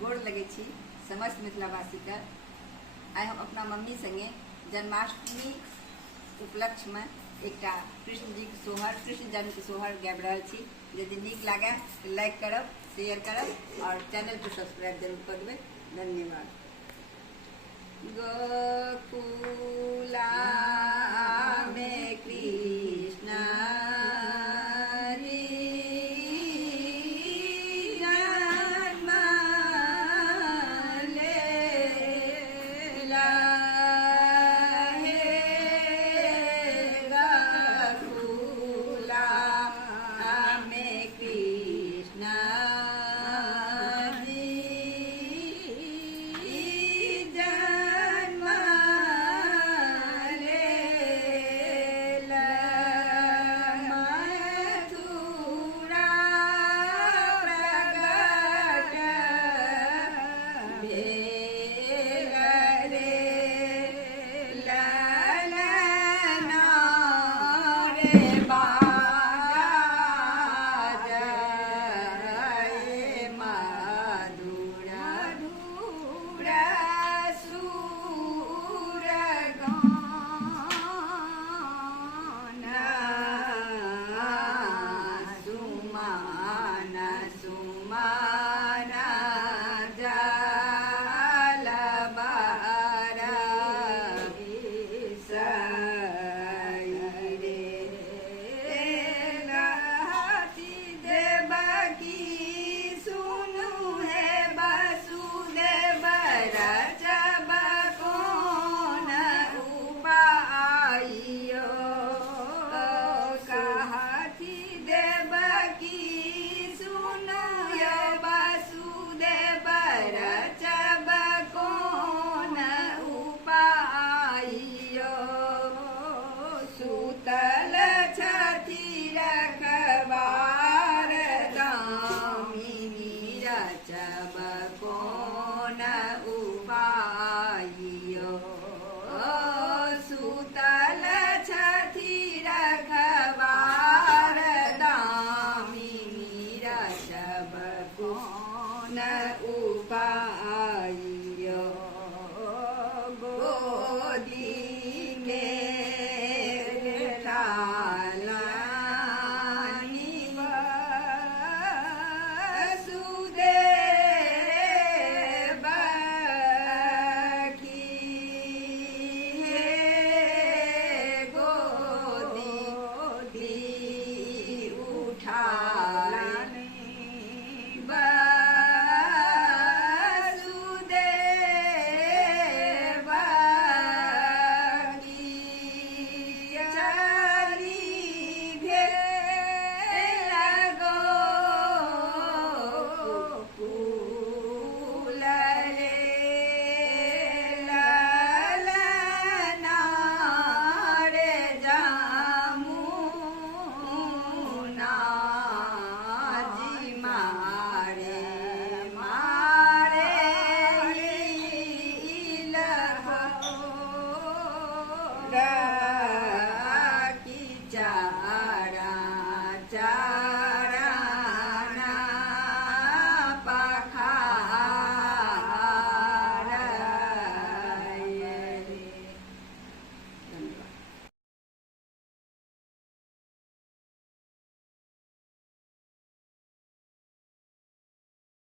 गोड़ लगे छी समस्त मिथिलावासी के। आइ हम अपना मम्मी संगे जन्माष्टमी उपलक्ष्य में एकटा कृष्ण जी के सोहर, कृष्ण जन्म के सोहर गाबि रहल छी। यदि नीक लागे तो लाइक करब, शेयर करब और चैनल को सब्सक्राइब जरूर कर देबै। धन्यवाद। गोकुला में कृष्ण न